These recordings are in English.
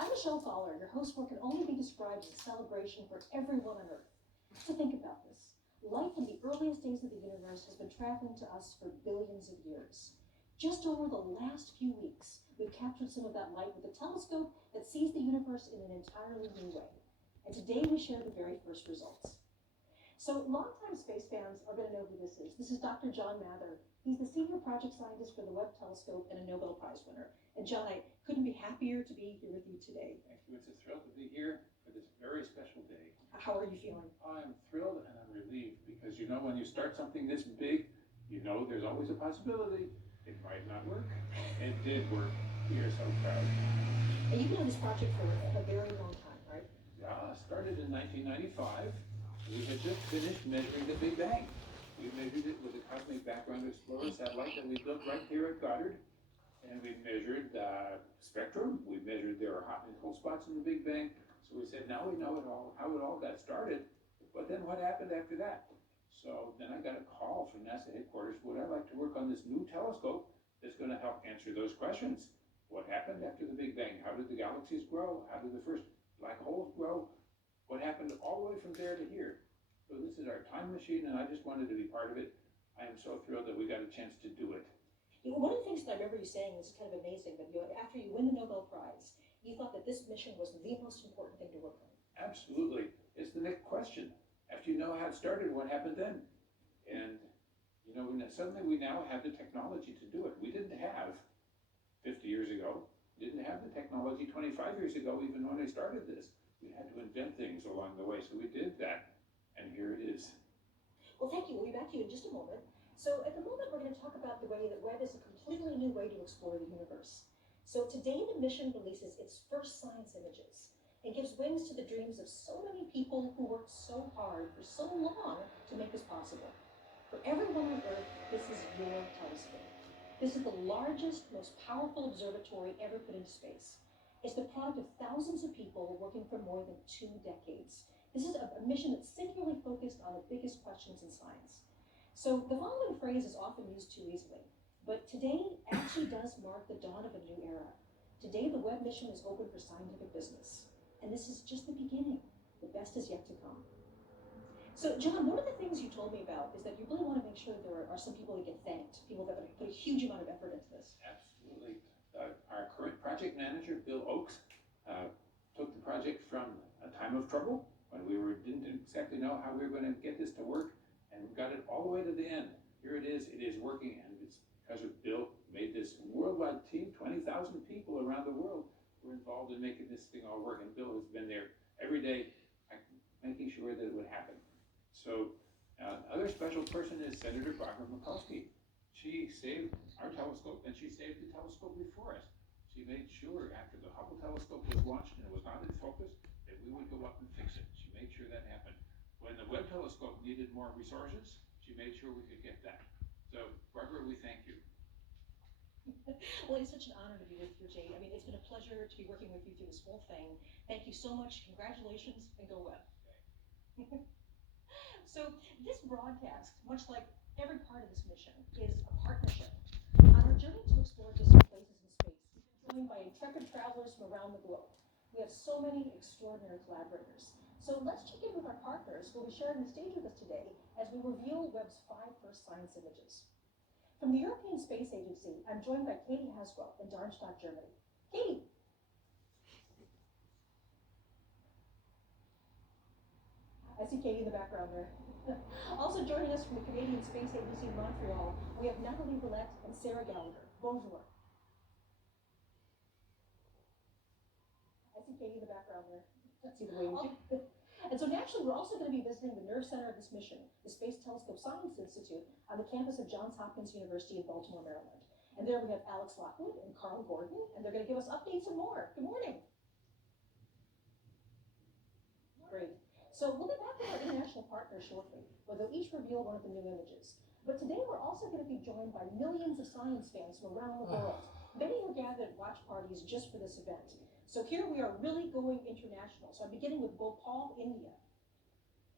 I'm Michelle Fowler, your host for what can only be described as a celebration for everyone on Earth. So think about this. Light from the earliest days of the universe has been traveling to us for billions of years. Just over the last few weeks, we've captured some of that light with a telescope that sees the universe in an entirely new way. And today we share the very first results. So longtime space fans are going to know who this is. This is Dr. John Mather. He's the senior project scientist for the Webb telescope and a Nobel Prize winner. And John, I couldn't be happier to be here with you today. Thank you. It's a thrill to be here for this very special day. How are you feeling? I'm thrilled and I'm relieved because when you start something this big, there's always a possibility it might not work. It did work. We are so proud. And you've been on this project for a very long time, right? Yeah, started in 1995. We had just finished measuring the Big Bang. We measured it with the Cosmic Background Explorer satellite that we built right here at Goddard. And we measured spectrum. We measured there are hot and cold spots in the Big Bang. So we said, now we know how it all got started. But then what happened after that? So then I got a call from NASA headquarters. Would I like to work on this new telescope that's going to help answer those questions? What happened after the Big Bang? How did the galaxies grow? How did the first black holes grow? What happened all the way from there to here? So this is our time machine, and I just wanted to be part of it. I am so thrilled that we got a chance to do it. One of the things that I remember you saying was kind of amazing, but after you win the Nobel Prize, you thought that this mission was the most important thing to work on. Absolutely. It's the next question. After you know how it started, what happened then? And, suddenly we now have the technology to do it. We didn't have 50 years ago, didn't have the technology 25 years ago, even when I started this. We had to invent things along the way, so we did that, and here it is. Well, thank you. We'll be back to you in just a moment. So at the moment, we're going to talk about the way that Webb is a completely new way to explore the universe. So today, the mission releases its first science images and gives wings to the dreams of so many people who worked so hard for so long to make this possible. For everyone on Earth, this is your telescope. This is the largest, most powerful observatory ever put into space. It's the product of thousands of people working for more than 2 decades. This is a mission that's singularly focused on the biggest questions in science. So the following phrase is often used too easily, but today actually does mark the dawn of a new era. Today, the Webb mission is open for scientific business, and this is just the beginning. The best is yet to come. So John, one of the things you told me about is that you really want to make sure that there are some people that get thanked, people that put a huge amount of effort into this. Absolutely. Our current project manager, Bill Oakes, took the project from a time of trouble when we didn't exactly know how we were going to get this to work, and we got it all the way to the end. Here it is working, and it's because of Bill made this worldwide team, 20,000 people around the world were involved in making this thing all work, and Bill has been there every day making sure that it would happen. So another special person is Senator Barbara Mikulski. She saved our telescope, and she saved the telescope before us. She made sure after the Hubble telescope was launched and it was not in focus that we would go up and fix it. She made sure that happened. When the Webb telescope needed more resources, she made sure we could get that. So, Barbara, we thank you. Well, it's such an honor to be with you, Jade. I mean, it's been a pleasure to be working with you through this whole thing. Thank you so much. Congratulations, and go Webb. So this broadcast, much like every part of this mission, is a partnership. On our journey to explore distant places in space, we've been joined by intrepid travelers from around the globe. We have so many extraordinary collaborators. So let's check in with our partners who will be sharing the stage with us today as we reveal Webb's 5 first science images. From the European Space Agency, I'm joined by Katie Haswell in Darmstadt, Germany. Katie. I see Katie in the background there. Also joining us from the Canadian Space Agency in Montreal, we have Natalie Willette and Sarah Gallagher. Bonjour. I see Katie in the background there. Let's see the wave. And so naturally, we're also going to be visiting the nerve center of this mission, the Space Telescope Science Institute on the campus of Johns Hopkins University in Baltimore, Maryland. And there we have Alex Lockwood and Carl Gordon, and they're going to give us updates and more. Good morning. Great. So we'll be back with our international partners shortly, where they'll each reveal one of the new images. But today we're also going to be joined by millions of science fans from around the world. Many who gathered at watch parties just for this event. So here we are really going international. So I'm beginning with Bhopal, India.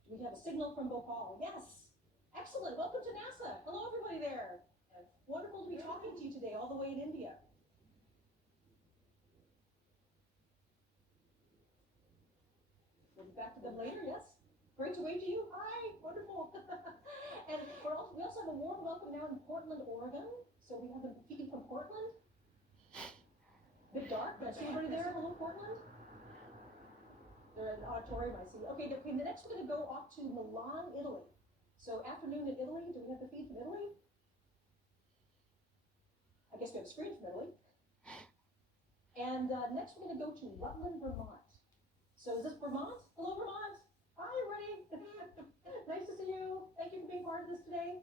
Do we have a signal from Bhopal? Yes. Excellent. Welcome to NASA. Hello, everybody there. Wonderful to be talking to you today, all the way in India. be back to them later, yes? Great to wave to you. Hi, wonderful. And we also have a warm welcome now in Portland, Oregon. So we have a feed from Portland. Bit dark, but I see everybody there. Hello, Portland. They're in the auditorium, I see. Okay, the next we're going to go off to Milan, Italy. So afternoon in Italy. Do we have the feed from Italy? I guess we have a screen from Italy. And next we're going to go to Rutland, Vermont. So is this Vermont? Hello, Vermont. Hi, everybody. Nice to see you. Thank you for being part of this today.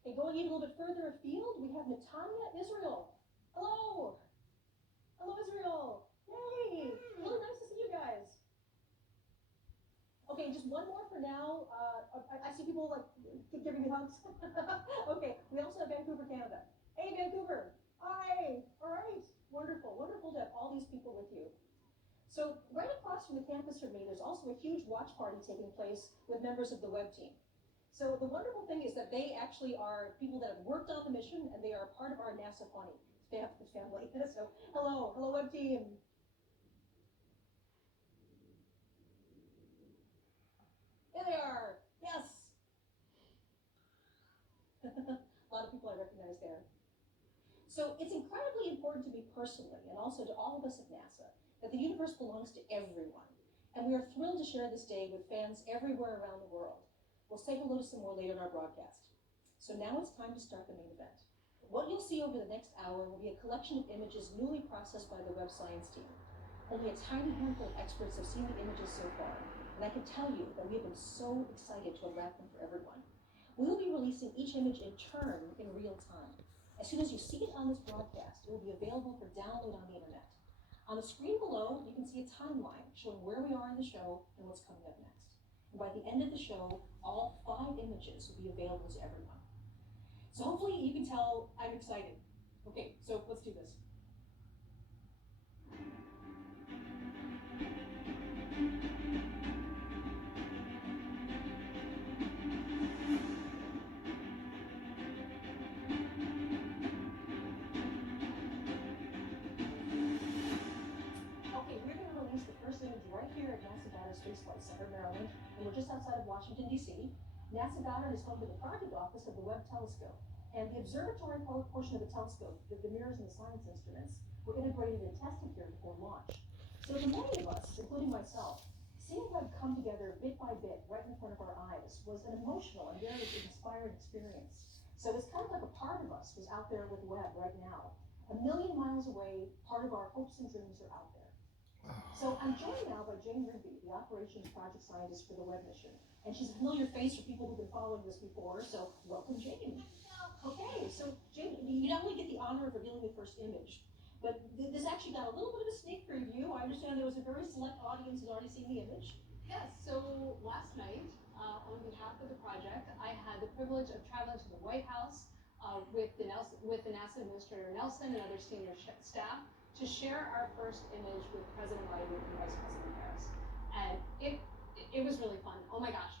Okay, going even a little bit further afield, we have Netanya, Israel. Hello. Hello, Israel. Yay. Really nice to see you guys. Okay, just one more for now. I see people like keep giving me hugs. Okay, we also have Vancouver, Canada. Hey, Vancouver. Hi. All right. Wonderful. Wonderful to have all these people with you. So right across from the campus from me, there's also a huge watch party taking place with members of the Webb team. So the wonderful thing is that they actually are people that have worked on the mission, and they are part of our NASA family. So hello, hello Webb team. There they are. Yes. A lot of people I recognize there. So it's incredibly important to me personally, and also to all of us at NASA, that the universe belongs to everyone. And we are thrilled to share this day with fans everywhere around the world. We'll say hello to some more later in our broadcast. So now it's time to start the main event. What you'll see over the next hour will be a collection of images newly processed by the Webb science team. Only a tiny handful of experts have seen the images so far, and I can tell you that we have been so excited to unwrap them for everyone. We will be releasing each image in turn in real time. As soon as you see it on this broadcast, it will be available for download on the internet. On the screen below, you can see a timeline showing where we are in the show and what's coming up next. And by the end of the show, all 5 images will be available to everyone. So hopefully you can tell I'm excited. Okay, so let's do this. Right here at NASA Goddard Space Flight Center, Maryland, and we're just outside of Washington, D.C. NASA Goddard is home to the project office of the Webb telescope, and the observatory portion of the telescope, the mirrors and the science instruments, were integrated and tested here before launch. So for many of us, including myself, seeing Webb come together bit by bit right in front of our eyes was an emotional and very inspiring experience. So it's kind of like a part of us was out there with Webb right now. 1 million miles away, part of our hopes and dreams are out there. So I'm joined now by Jane Rigby, the operations project scientist for the Webb mission. And she's a familiar face for people who've been following this before, so welcome, Jane. Okay, so Jane, you not only get the honor of revealing the first image, but this actually got a little bit of a sneak preview. I understand there was a very select audience who's already seen the image. Yes, so last night, on behalf of the project, I had the privilege of traveling to the White House with the NASA Administrator Nelson and other senior staff to share our first image with President Biden and Vice President Harris. And it was really fun. Oh my gosh.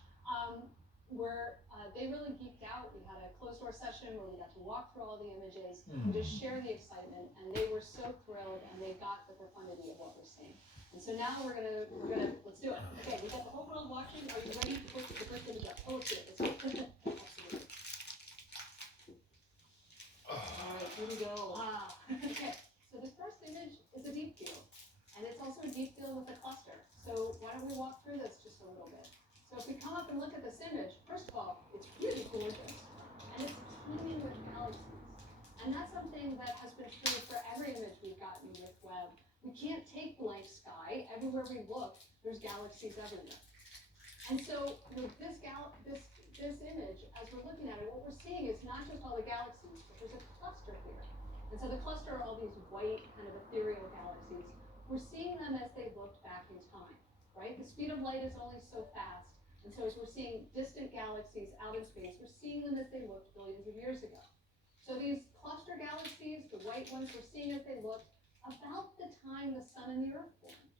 They really geeked out. We had a closed door session where we got to walk through all the images and just share the excitement. And they were so thrilled, and they got the profundity of what we're seeing. And so now we're gonna let's do it. Okay, we got the whole world watching. Are you ready to put the first image up? Oh, let's do it. Absolutely. All right, here we go. Okay. So this first image is a deep field, and it's also a deep field with a cluster. So why don't we walk through this just a little bit? So if we come up and look at this image, first of all, it's really gorgeous, and it's teeming with galaxies. And that's something that has been true for every image we've gotten with Webb. We can't take blank sky. Everywhere we look, there's galaxies everywhere. And so with this image, as we're looking at it, what we're seeing is not just all the galaxies, but there's a cluster here. And so the cluster are all these white, kind of ethereal galaxies. We're seeing them as they looked back in time, right? The speed of light is only so fast. And so as we're seeing distant galaxies out in space, we're seeing them as they looked billions of years ago. So these cluster galaxies, the white ones, we're seeing as they looked about the time the sun and the earth formed.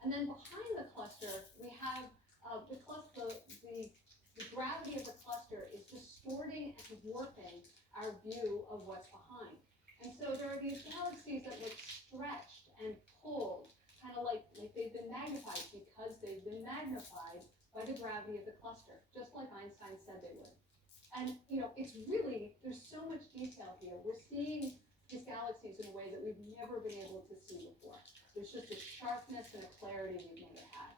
And then behind the cluster, we have the gravity of the cluster is distorting and warping our view of what's behind. And so there are these galaxies that look stretched and pulled, kind of like they've been magnified because we've never been able to see before. There's just a sharpness and a clarity we've never had.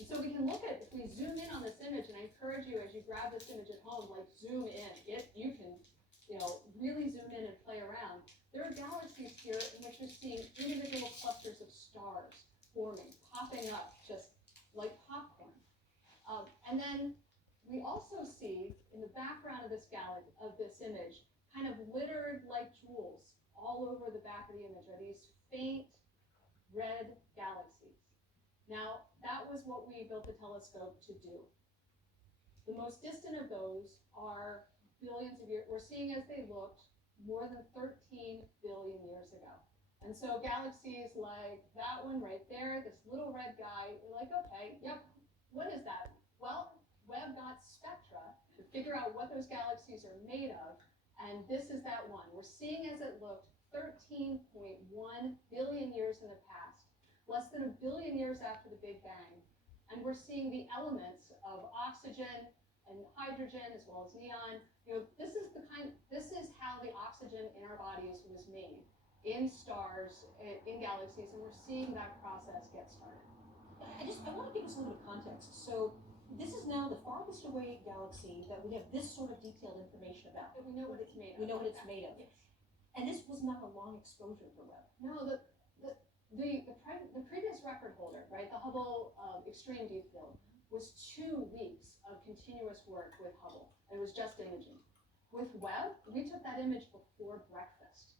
And so we can look at, if we zoom in on this image, and I encourage you as you grab this image at home, like zoom in. You can, really zoom in and play around. There are galaxies here in which you're seeing individual clusters of stars forming, popping up, just like popcorn. And then we also see in the background of this image, kind of littered like jewels all over the back of the image are these faint red galaxies. Now, that was what we built the telescope to do. The most distant of those are billions of years. We're seeing as they looked more than 13 billion years ago. And so galaxies like that one right there, this little red guy, we're like, okay, yep, what is that? Well, Webb got spectra to figure out what those galaxies are made of, and this is that one. We're seeing as it looked 13.1 billion years in the past, less than a billion years after the Big Bang, and we're seeing the elements of oxygen and hydrogen as well as neon. This is how the oxygen in our bodies was made in stars, in galaxies, and we're seeing that process get started. I want to give us a little bit of context. So this is now the farthest away galaxy that we have this sort of detailed information about. And we know what it's made of. We know what it's made of. Yes. And this was not a long exposure for Webb. No, the previous record holder, right, the Hubble Extreme Deep Field, was 2 weeks of continuous work with Hubble. It was just imaging. With Webb, we took that image before breakfast.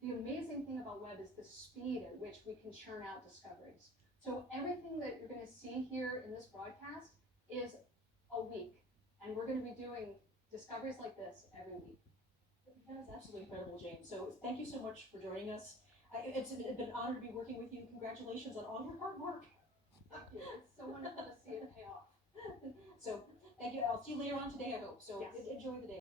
The amazing thing about Webb is the speed at which we can churn out discoveries. So everything that you're going to see here in this broadcast is a week, and we're going to be doing discoveries like this every week. That is absolutely incredible, Jane. So thank you so much for joining us. It's been an honor to be working with you. Congratulations on all your hard work. Thank you. It's so wonderful to see it pay off. So thank you. I'll see you later on today, I hope. So Yes. enjoy the day.